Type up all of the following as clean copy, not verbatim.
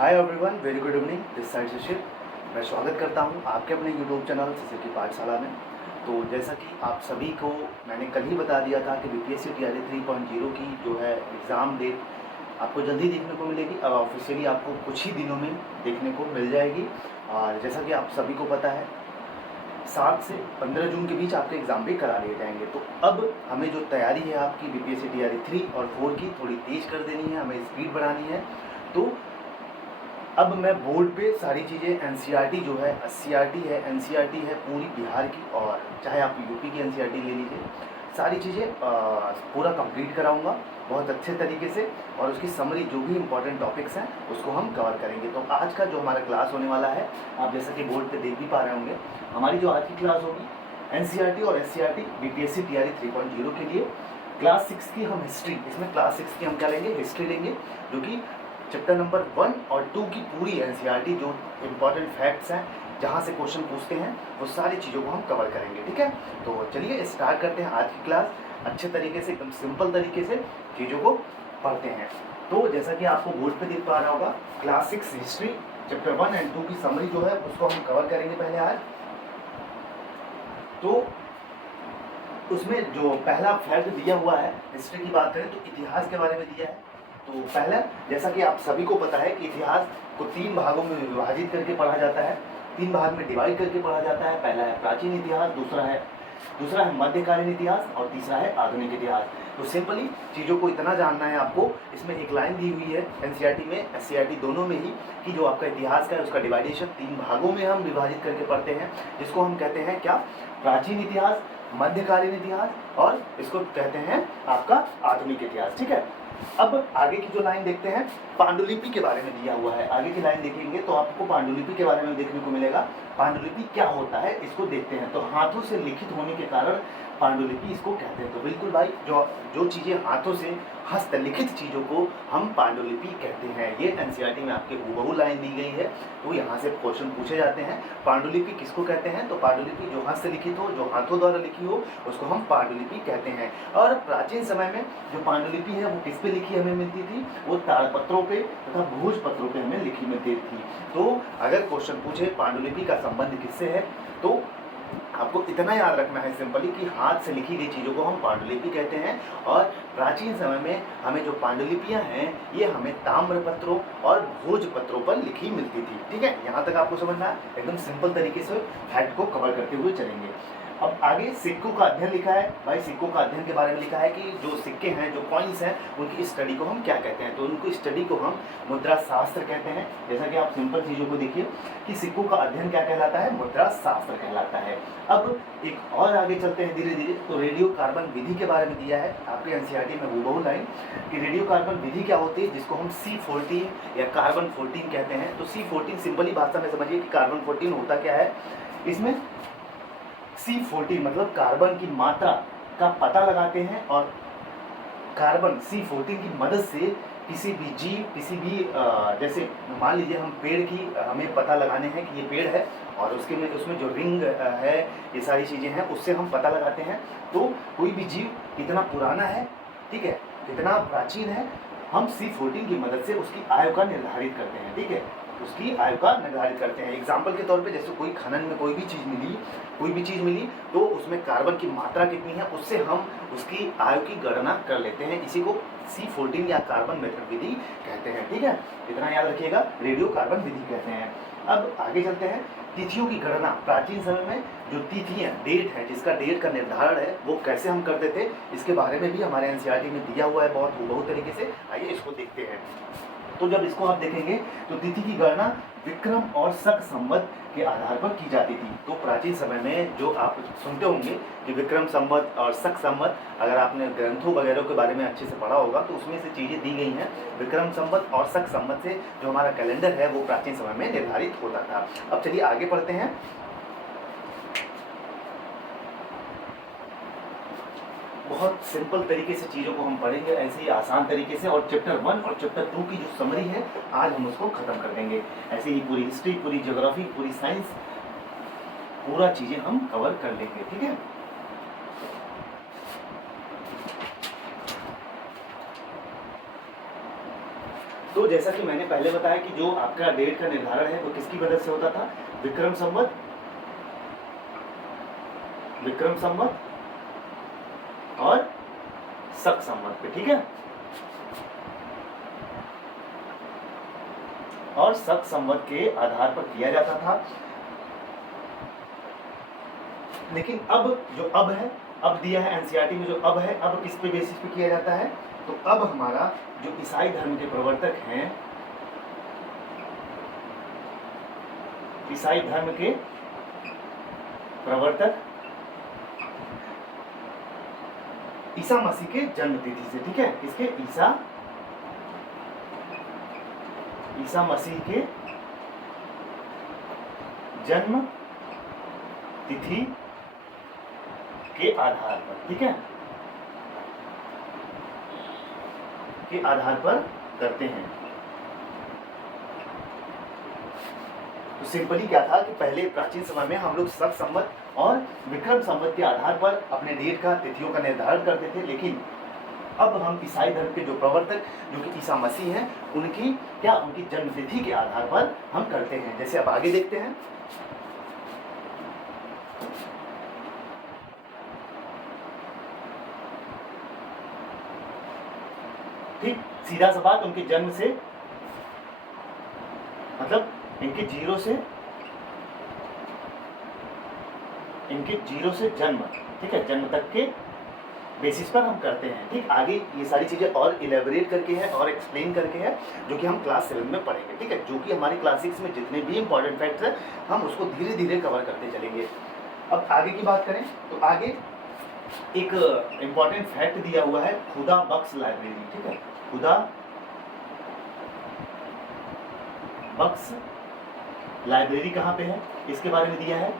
Hi everyone, very good evening. This side Shishir. मैं स्वागत करता हूं आपके अपने यूट्यूब चैनल शिशिर की पाठशाला में। तो जैसा कि आप सभी को मैंने कल ही बता दिया था कि बीपीएससी टीआरई 3.0 की जो है एग्ज़ाम डेट आपको जल्दी देखने को मिलेगी। अब ऑफिशियली आपको कुछ ही दिनों में देखने को मिल जाएगी। और जैसा कि आप सभी को पता है 7 से 15 जून के बीच आपके एग्ज़ाम भी करा लिए जाएंगे। तो अब हमें जो तैयारी है आपकी बीपीएससी टीआरई 3 और 4 की थोड़ी तेज़ कर देनी है, हमें स्पीड बढ़ानी है। तो अब मैं बोर्ड पे सारी चीज़ें एनसीईआरटी जो है, एससीईआरटी है, एनसीईआरटी है पूरी बिहार की, और चाहे आप यूपी की एनसीईआरटी ले लीजिए, सारी चीज़ें पूरा कंप्लीट कराऊंगा बहुत अच्छे तरीके से। और उसकी समरी जो भी इंपॉर्टेंट टॉपिक्स हैं उसको हम कवर करेंगे। तो आज का जो हमारा क्लास होने वाला है, आप जैसा कि बोर्ड पे देख भी पा रहे होंगे, हमारी जो आज की क्लास होगी एनसीईआरटी और एससीईआरटी बीपीएससी टीआरई 3.0 के लिए। क्लास 6 की हम हिस्ट्री, इसमें क्लास 6 की हम क्या लेंगे, हिस्ट्री लेंगे, जो कि चैप्टर नंबर 1 और 2 की पूरी एनसीईआरटी जो इम्पॉर्टेंट फैक्ट्स हैं, जहाँ से क्वेश्चन पूछते हैं, वो सारी चीज़ों को हम कवर करेंगे। ठीक है, तो चलिए स्टार्ट करते हैं आज की क्लास। अच्छे तरीके से, एकदम सिंपल तरीके से चीज़ों को पढ़ते हैं। तो जैसा कि आपको बोर्ड पे दिख पा रहा होगा, क्लास 6 हिस्ट्री चैप्टर 1 एंड 2 की समरी जो है उसको हम कवर करेंगे पहले आज। तो उसमें जो पहला फैक्ट दिया हुआ है, हिस्ट्री की बात करें तो इतिहास के बारे में दिया है। तो पहला, जैसा कि आप सभी को पता है कि इतिहास को 3 भागों में विभाजित करके पढ़ा जाता है, 3 भाग में डिवाइड करके पढ़ा जाता है। पहला है प्राचीन इतिहास, दूसरा है मध्यकालीन इतिहास, और तीसरा है आधुनिक इतिहास। तो सिंपली चीज़ों को इतना जानना है आपको, इसमें एक लाइन दी हुई है एनसीईआरटी में, एससीईआरटी दोनों में ही, कि जो आपका इतिहास का है उसका डिवाइडेशन 3 भागों में हम विभाजित करके पढ़ते हैं, जिसको हम कहते हैं क्या, प्राचीन इतिहास, मध्यकालीन इतिहास, और इसको कहते हैं आपका आधुनिक इतिहास। ठीक है, अब आगे की जो लाइन देखते हैं, पांडुलिपि के बारे में दिया हुआ है। आगे की लाइन देखेंगे तो आपको पांडुलिपि के बारे में देखने को मिलेगा। पांडुलिपि क्या होता है इसको देखते हैं। तो हाथों से लिखित होने के कारण पांडुलिपि इसको कहते हैं। तो बिल्कुल भाई, जो चीज़ें हाथों से हस्तलिखित चीज़ों को हम पांडुलिपि कहते हैं। ये एनसीईआरटी में आपके हूबहू लाइन दी गई है, तो यहाँ से क्वेश्चन पूछे जाते हैं। पांडुलिपि किसको कहते हैं, तो पांडुलिपि जो हस्तलिखित हो, जो हाथों द्वारा लिखी हो, उसको हम पांडुलिपि कहते हैं। और प्राचीन समय में जो पांडुलिपि है वो किस पे लिखी हमें मिलती थी, वो ताड़पत्रों पे तथा भोजपत्रों पे हमें लिखी मिलती थी। तो अगर क्वेश्चन पूछे पांडुलिपि का संबंध किससे है, तो आपको इतना याद रखना है सिंपली कि हाथ से लिखी गई चीज़ों को हम पांडुलिपि कहते हैं। और प्राचीन समय में हमें जो पांडुलिपियां हैं ये हमें ताम्रपत्रों और भोजपत्रों पर लिखी मिलती थी। ठीक है, यहाँ तक आपको समझना है, एकदम सिंपल तरीके से फैक्ट को कवर करते हुए चलेंगे। अब आगे सिक्कों का अध्ययन लिखा है। भाई सिक्कों का अध्ययन के बारे में लिखा है कि जो सिक्के हैं, जो कॉइन्स हैं, उनकी स्टडी को हम क्या कहते हैं, तो उनको स्टडी को हम मुद्रा शास्त्र कहते हैं। जैसा कि आप सिंपल चीज़ों को देखिए कि सिक्कों का अध्ययन क्या कहलाता है, मुद्रा शास्त्र कहलाता है। अब एक और आगे चलते हैं धीरे धीरे। तो रेडियो कार्बन विधि के बारे में दिया है आपके एनसीईआरटी में हूबहू लाइन, कि रेडियो कार्बन विधि क्या होती है, जिसको हम C14 या कार्बन 14 कहते हैं। तो C14 सिंपली भाषा में समझिए कि कार्बन 14 होता क्या है। इसमें C14 मतलब कार्बन की मात्रा का पता लगाते हैं, और कार्बन C14 की मदद से किसी भी जीव, किसी भी जैसे मान लीजिए हम पेड़ की हमें पता लगाने हैं कि ये पेड़ है, और उसमें जो रिंग है, ये सारी चीज़ें हैं, उससे हम पता लगाते हैं। तो कोई भी जीव कितना पुराना है, ठीक है, कितना प्राचीन है, हम C14 की मदद से उसकी आयु का निर्धारित करते हैं। ठीक है, उसकी आयु का निर्धारित करते हैं। एग्जाम्पल के तौर पे, जैसे कोई खनन में कोई भी चीज़ मिली तो उसमें कार्बन की मात्रा कितनी है, उससे हम उसकी आयु की गणना कर लेते हैं। इसी को C14 या कार्बन मेथड विधि कहते हैं। ठीक है, इतना याद रखिएगा, रेडियो कार्बन विधि कहते हैं। अब आगे चलते हैं, तिथियों की गणना। प्राचीन समय में जो तिथियाँ, डेट है, जिसका डेट का निर्धारण है, वो कैसे हम करते थे, इसके बारे में भी हमारे एनसीईआरटी में दिया हुआ है बहुत हूबहू तरीके से। आइए इसको देखते हैं। तो जब इसको आप देखेंगे तो तिथि की गणना विक्रम और शक संवत के आधार पर की जाती थी। तो प्राचीन समय में जो आप सुनते होंगे कि विक्रम संवत और शक संवत, अगर आपने ग्रंथों वगैरह के बारे में अच्छे से पढ़ा होगा तो उसमें से चीज़ें दी गई हैं। विक्रम संवत और शक संवत से जो हमारा कैलेंडर है वो प्राचीन समय में निर्धारित होता था। अब चलिए आगे पढ़ते हैं। बहुत सिंपल तरीके से चीज़ों को हम पढ़ेंगे, ऐसे ही आसान तरीके से। और चैप्टर 1 और चैप्टर 2 की जो समरी है आज हम उसको ख़त्म कर देंगे। ऐसे ही पूरी हिस्ट्री, पूरी ज्योग्राफी, पूरी साइंस, पूरा चीज़ें हम कवर कर लेंगे। ठीक है, तो तो जैसा कि मैंने पहले बताया कि जो आपका डेट का निर्धारण है वो किसकी मदद से होता था, विक्रम संवत और शक संवत पे, ठीक है। और शक संवत के आधार पर किया जाता था। लेकिन अब जो अब है, अब दिया है एनसीईआरटी में, जो अब है, अब किस पे बेसिस पे किया जाता है, तो अब हमारा जो ईसाई धर्म के प्रवर्तक हैं, ईसाई धर्म के प्रवर्तक ईसा मसीह के जन्म तिथि से, ठीक है, किसके, ईसा मसीह के जन्म तिथि के आधार पर, ठीक है, के आधार पर करते हैं। तो सिंपली क्या था कि पहले प्राचीन समय में हम लोग शक संवत और विक्रम संवत के आधार पर अपने डेट का, तिथियों का निर्धारण करते थे। लेकिन अब हम ईसाई धर्म के जो प्रवर्तक, जो कि ईसा मसीह हैं, उनकी जन्म तिथि के आधार पर हम करते हैं। जैसे अब आगे देखते हैं, ठीक, सीधा सा बात, उनके जन्म से मतलब इनके जीरो से जन्म, ठीक है, जन्म तक के बेसिस पर हम करते हैं। ठीक, आगे ये सारी चीज़ें और इलेबोरेट करके है और एक्सप्लेन करके है, जो कि हम क्लास 7 में पढ़ेंगे, ठीक है। जो कि हमारे क्लास 6 में जितने भी इंपॉर्टेंट फैक्ट्स हैं, हम उसको धीरे धीरे कवर करते चलेंगे। अब आगे की बात करें तो आगे एक इम्पॉर्टेंट फैक्ट दिया हुआ है, खुदा बख्श लाइब्रेरी, ठीक है। खुदा बख्श लाइब्रेरी कहाँ पे है, इसके बारे में दिया है।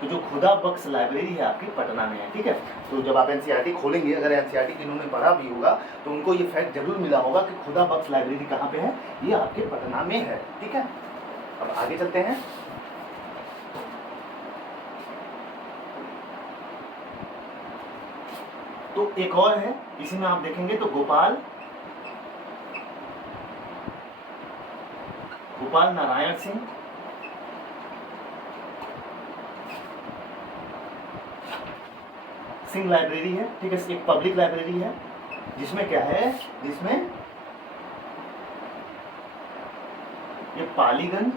तो जो खुदा बख्श लाइब्रेरी है आपकी पटना में है, ठीक है। तो जब आप एनसीईआरटी खोलेंगे, अगर एनसीईआरटी की इन्होंने पढ़ा भी होगा तो उनको ये फैक्ट जरूर मिला होगा कि खुदा बख्श लाइब्रेरी कहाँ पे है, ये आपके पटना में है, ठीक है। अब आगे चलते हैं। तो एक और है, इसी में आप देखेंगे तो गोपाल नारायण सिंह लाइब्रेरी है, ठीक है। एक पब्लिक लाइब्रेरी है जिसमें क्या है, जिसमें ये पालीगंज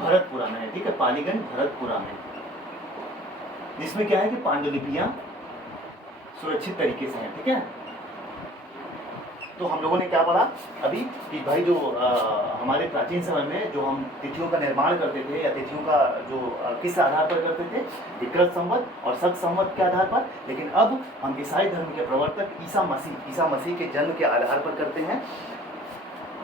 भरतपुरा में है, ठीक है, पालीगंज भरतपुरा में, जिसमें क्या है कि पांडुलिपियां सुरक्षित तरीके से हैं, ठीक है। तो हम लोगों ने क्या पढ़ा अभी कि भाई जो हमारे प्राचीन समय में जो हम तिथियों का निर्माण करते थे, या तिथियों का जो किस आधार पर करते थे, विक्रम संवत और शक संवत के आधार पर। लेकिन अब हम ईसाई धर्म के प्रवर्तक ईसा मसीह के जन्म के आधार पर करते हैं,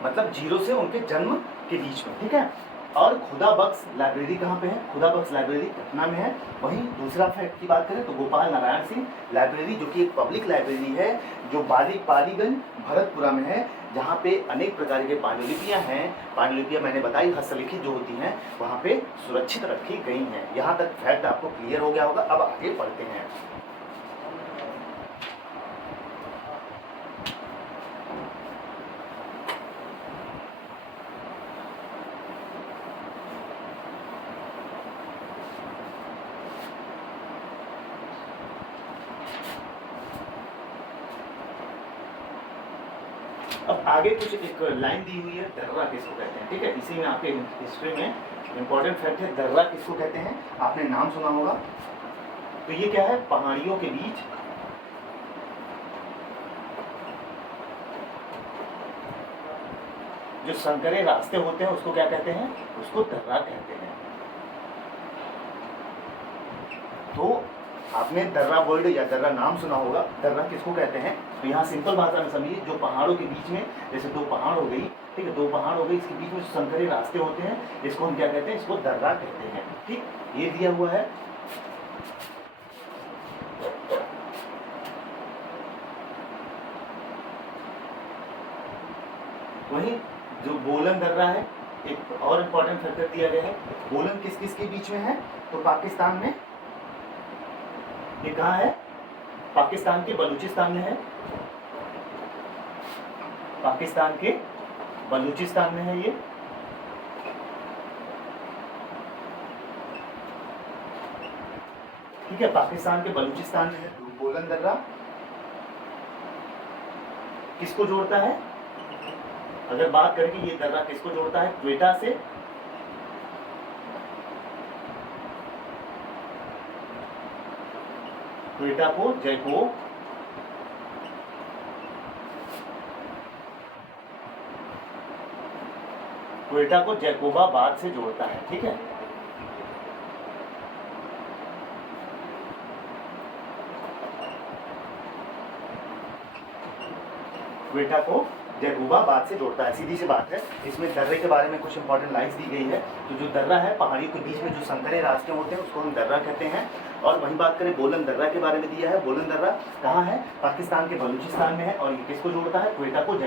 मतलब 0 से उनके जन्म के बीच में, ठीक है। और खुदा बख्श लाइब्रेरी कहाँ पे है, खुदा बख्श लाइब्रेरी पटना में है। वहीं दूसरा फैक्ट की बात करें तो गोपाल नारायण सिंह लाइब्रेरी, जो कि एक पब्लिक लाइब्रेरी है, जो पालीगंज भरतपुरा में है, जहाँ पे अनेक प्रकार के पांडुलिपियाँ हैं। पांडुलिपियाँ मैंने बताई हस्तलिखित जो होती हैं, वहाँ पे सुरक्षित रखी गई हैं। यहाँ तक फैक्ट आपको क्लियर हो गया होगा। अब आगे पढ़ते हैं। अब आगे कुछ एक लाइन दी हुई है, दर्रा किसको कहते हैं, ठीक है। इसी में आपके हिस्ट्री में इंपॉर्टेंट फैक्ट है, दर्रा किसको कहते हैं, आपने नाम सुना होगा। तो ये क्या है, पहाड़ियों के बीच जो संकरे रास्ते होते हैं उसको क्या कहते हैं, उसको दर्रा कहते हैं। तो आपने दर्रा वर्ड या दर्रा नाम सुना होगा, दर्रा किसको कहते हैं। तो यहाँ सिंपल भाषा में समझिए, जो पहाड़ों के बीच में, जैसे 2 पहाड़ हो गई, ठीक है, 2 पहाड़ हो गई, इसके बीच में संकरे रास्ते होते हैं, इसको हम क्या कहते हैं, इसको दर्रा कहते हैं, ठीक। ये दिया हुआ है। वहीं जो बोलन दर्रा है, एक और इम्पोर्टेंट फैक्टर दिया गया है। बोलन किस किस के बीच में है, तो पाकिस्तान में, ये कहाँ है, पाकिस्तान के बलूचिस्तान में है, पाकिस्तान के बलूचिस्तान में है ये। ठीक है, पाकिस्तान के बलूचिस्तान में है बोलन दर्रा। किसको जोड़ता है, अगर बात करें कि ये दर्रा किसको जोड़ता है, क्वेटा से क्वेटा को जैकोबाबाद से जोड़ता है। ठीक है, क्वेटा को जैकोबाबाद से जोड़ता है, सीधी सी बात है। इसमें दर्रे के बारे में कुछ इंपॉर्टेंट लाइन्स दी गई है। तो जो दर्रा है, पहाड़ियों के बीच में जो संकरे रास्ते होते हैं उसको हम दर्रा कहते हैं। और वही बात करें बोलन दर्रा के बारे में दिया है। बोलन दर्रा कहाँ है, पाकिस्तान के बलूचिस्तान में है और ये किसको जोड़ता है, क्वेटा को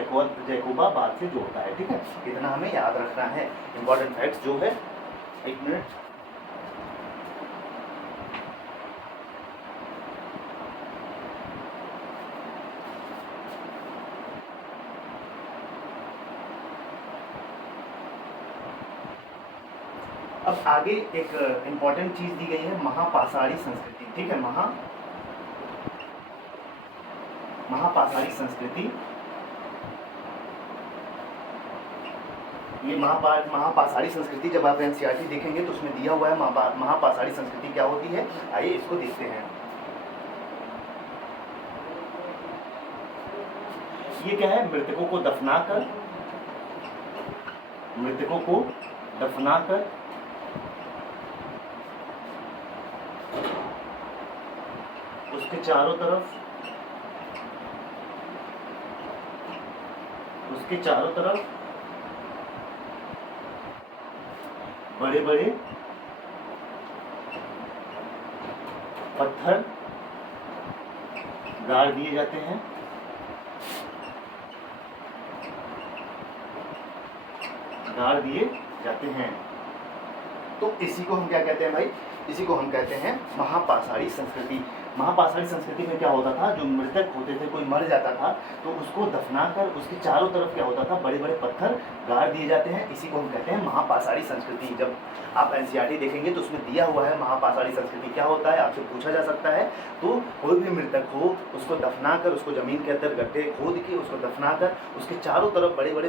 जैकोबाबाद से जोड़ता है। ठीक है, इतना हमें याद रखना है। इंपॉर्टेंट फैक्ट्स जो है, एक मिनट, अब आगे एक इंपॉर्टेंट चीज दी गई है, महापाषाणी संस्कृति। ठीक है, महापाषाणी संस्कृति। ये महापाषाणी संस्कृति जब आप एनसीईआरटी देखेंगे तो उसमें दिया हुआ है महापाषाणी संस्कृति क्या होती है। आइए इसको देखते हैं। ये क्या है, मृतकों को दफनाकर उसके चारों तरफ बड़े बड़े पत्थर गाड़ दिए जाते हैं। तो इसी को हम क्या कहते हैं भाई, इसी को हम कहते हैं महापाषाणी संस्कृति। महापाषाणी संस्कृति में क्या होता था, जो मृतक होते थे, कोई मर जाता था तो उसको दफनाकर उसके चारों तरफ क्या होता था, बड़े बड़े पत्थर गाड़ दिए जाते हैं। इसी को हम कहते हैं महापाषाणी संस्कृति। जब आप एनसीईआरटी देखेंगे तो उसमें दिया हुआ है महापाषाणी संस्कृति क्या होता है, आपसे पूछा जा सकता है। तो कोई भी मृतक हो उसको दफनाकर, उसको जमीन के अंदर गड्ढे खोद के उसको दफनाकर उसके चारों तरफ बड़े बड़े